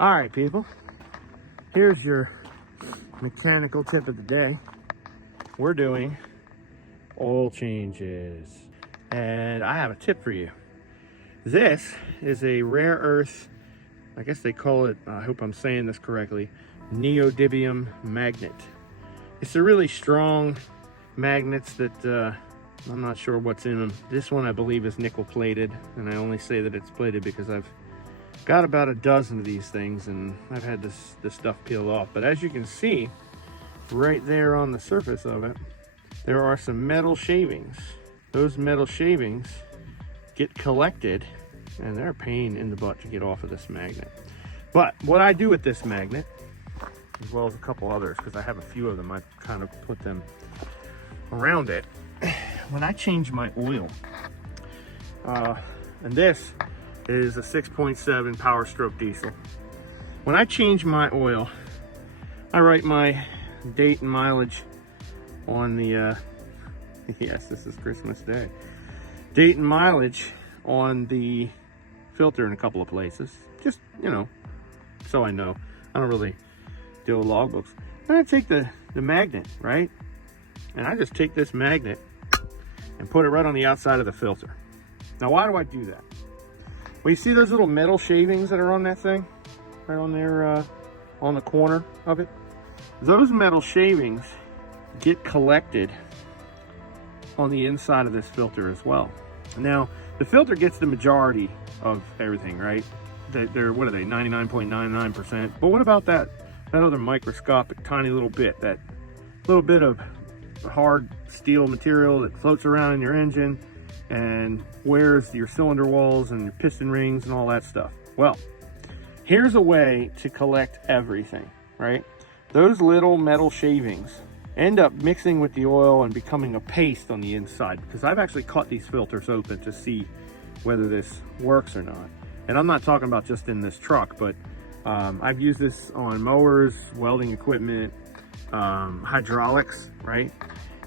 All right, people, here's your mechanical tip of the day. We're doing oil changes, and I have a tip for you. This is a rare earth, I guess they call it, I hope I'm saying this correctly, neodymium magnet. It's a really strong magnets that I'm not sure what's in them. This one I believe is nickel plated, and I only say that it's plated because I've got about a dozen of these things and I've had this stuff peeled off. But as you can see right there on the surface of it, there are some metal shavings. Those metal shavings get collected and they're a pain in the butt to get off of this magnet. But what I do with this magnet, as well as a couple others, because I have a few of them, I've kind of put them around it. When I change my oil, and this is a 6.7 Power Stroke diesel. When I change my oil, I write my date and mileage on the, yes, this is Christmas Day. Date and mileage on the filter in a couple of places. Just, you know, so I know. I don't really deal with logbooks. And I take the magnet, right? And I just take this magnet and put it right on the outside of the filter. Now, why do I do that? Well, you see those little metal shavings that are on that thing? Right on there, on the corner of it? Those metal shavings get collected on the inside of this filter as well. Now, the filter gets the majority of everything, right? They're what are they, 99.99%. But what about that other microscopic tiny little bit, that little bit of hard steel material that floats around in your engine and wears your cylinder walls and your piston rings and all that stuff? Well, here's a way to collect everything, right? Those little metal shavings end up mixing with the oil and becoming a paste on the inside, because I've actually cut these filters open to see whether this works or not. And I'm not talking about just in this truck, but I've used this on mowers, welding equipment, hydraulics, right?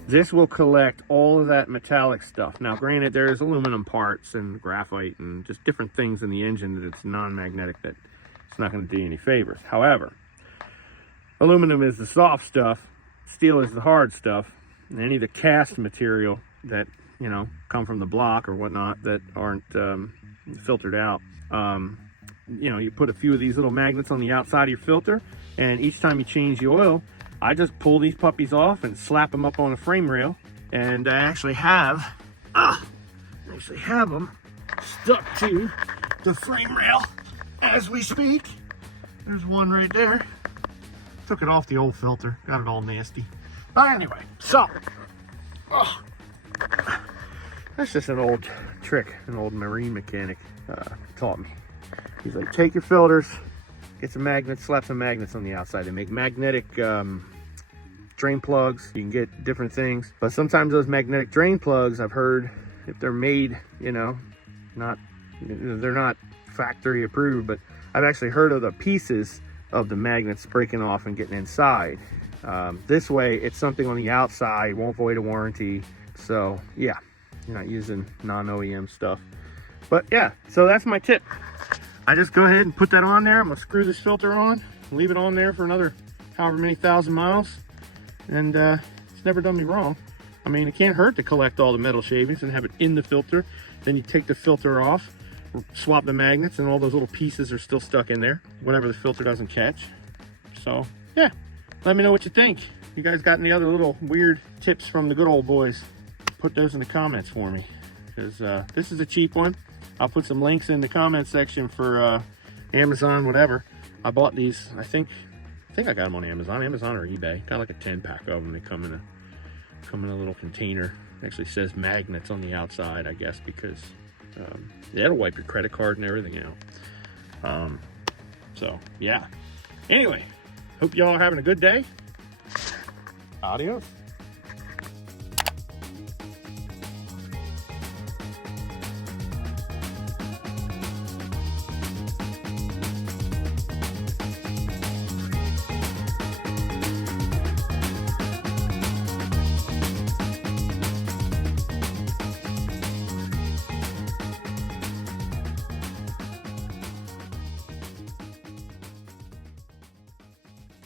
This will collect all of that metallic stuff. Now, granted, there's aluminum parts and graphite and just different things in the engine that it's non-magnetic, that it's not going to do you any favors. However, aluminum is the soft stuff, steel is the hard stuff, and any of the cast material that, you know, come from the block or whatnot that aren't filtered out. You know, you put a few of these little magnets on the outside of your filter, and each time you change the oil, I just pull these puppies off and slap them up on a frame rail, and I actually have them stuck to the frame rail as we speak. There's one right there. Took it off the old filter, got it all nasty. But anyway, so that's just an old trick an old marine mechanic taught me. He's like, take your filters, get some magnets, slap some magnets on the outside. They make magnetic drain plugs. You can get different things, but sometimes those magnetic drain plugs, I've heard, if they're made, you know, they're not factory approved, but I've actually heard of the pieces of the magnets breaking off and getting inside. This way, it's something on the outside, won't void a warranty. So yeah, you're not using non-OEM stuff. But yeah, so that's my tip. I just go ahead and put that on there. I'm gonna screw this filter on, leave it on there for another however many thousand miles, and it's never done me wrong. I mean, it can't hurt to collect all the metal shavings and have it in the filter. Then you take the filter off, swap the magnets, and all those little pieces are still stuck in there, whatever the filter doesn't catch. So yeah, let me know what you think. You guys got any other little weird tips from the good old boys? Put those in the comments for me, because this is a cheap one. I'll put some links in the comment section for Amazon, whatever. I bought these, I think I got them on Amazon or eBay. Got like a 10-pack of them. They come in a little container. It actually says magnets on the outside, I guess, because that'll wipe your credit card and everything out. So yeah. Anyway, hope y'all are having a good day. Adios.